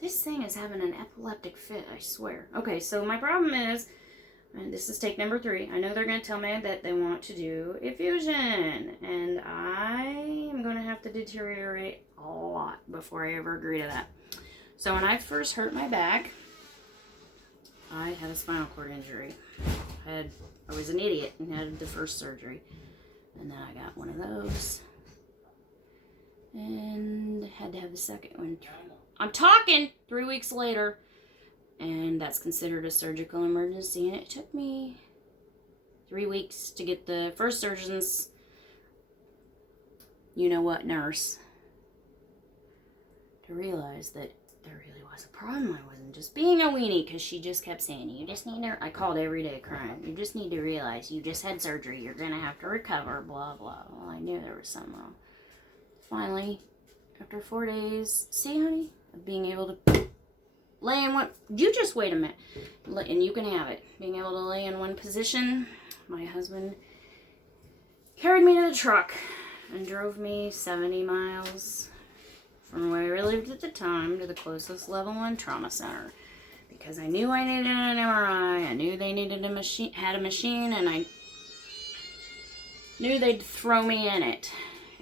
This thing is having an epileptic fit, I swear. Okay, so my problem is, and this is take number 3. I know they're going to tell me that they want to do a fusion. And I am going to have to deteriorate a lot before I ever agree to that. So when I first hurt my back, I had a spinal cord injury. I was an idiot and had the first surgery. And then I got one of those. And had to have the second one. I'm talking 3 weeks later. And that's considered a surgical emergency. And it took me 3 weeks to get the first surgeon's, you know what, nurse, to realize that there really was a problem. I wasn't just being a weenie, because she just kept saying, you just need to, I called every day crying, you just need to realize you just had surgery, you're going to have to recover, blah, blah. Well, I knew there was something wrong. Finally, after 4 days, see, honey, of being able to lay in one, you just wait a minute, and you can have it. Being able to lay in one position, my husband carried me to the truck and drove me 70 miles from where I lived at the time to the closest level 1 trauma center. Because I knew I needed an MRI, I knew they needed a machine, had a machine, and I knew they'd throw me in it.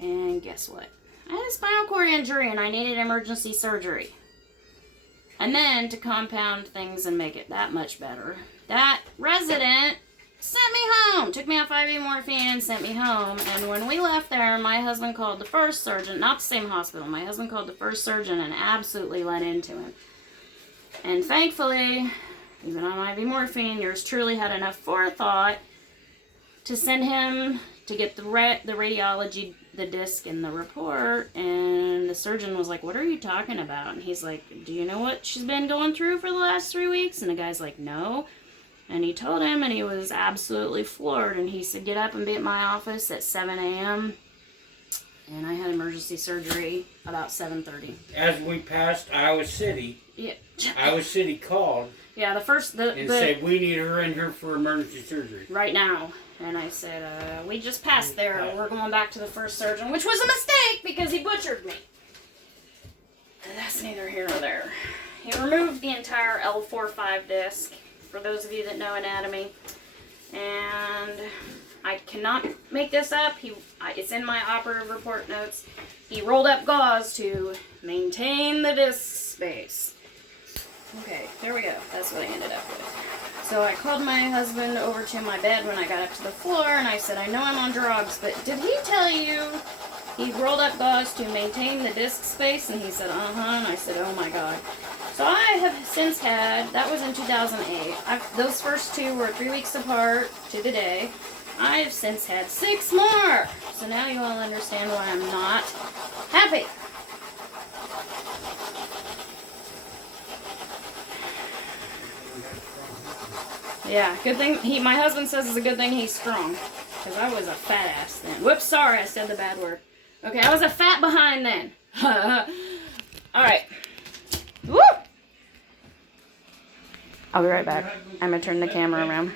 And guess what? I had a spinal cord injury and I needed emergency surgery. And then, to compound things and make it that much better, that resident sent me home. Took me off IV morphine and sent me home. And when we left there, my husband called the first surgeon, not the same hospital, my husband called the first surgeon and absolutely let into him. And thankfully, even on IV morphine, yours truly had enough forethought to send him to get the radiology, the disc, and the report. And the surgeon was like, what are you talking about? And he's like, do you know what she's been going through for the last 3 weeks? And the guy's like, no. And he told him, and he was absolutely floored. And he said, get up and be at my office at 7 a.m. And I had emergency surgery about 7:30. As we passed Iowa City, Yeah. Iowa City called Yeah, and said, we need her in here for emergency surgery. right now. And I said, we just passed there. We're going back to the first surgeon, which was a mistake because he butchered me. And that's neither here nor there. He removed the entire L4-5 disc, for those of you that know anatomy. And I cannot make this up. It's in my operative report notes. He rolled up gauze to maintain the disc space. Okay, here we go. That's what I ended up with. So I called my husband over to my bed when I got up to the floor, and I said, I know I'm on drugs, but did he tell you he rolled up gauze to maintain the disc space? And he said, uh-huh. And I said, oh my God. So I have since had, that was in 2008. Those first 2 were 3 weeks apart to the day. I have since had 6 more. So now you all understand why I'm not happy. Yeah, good thing my husband says it's a good thing he's strong. Because I was a fat ass then. Whoops, sorry, I said the bad word. Okay, I was a fat behind then. Alright. Woo! I'll be right back. I'm going to turn the camera around.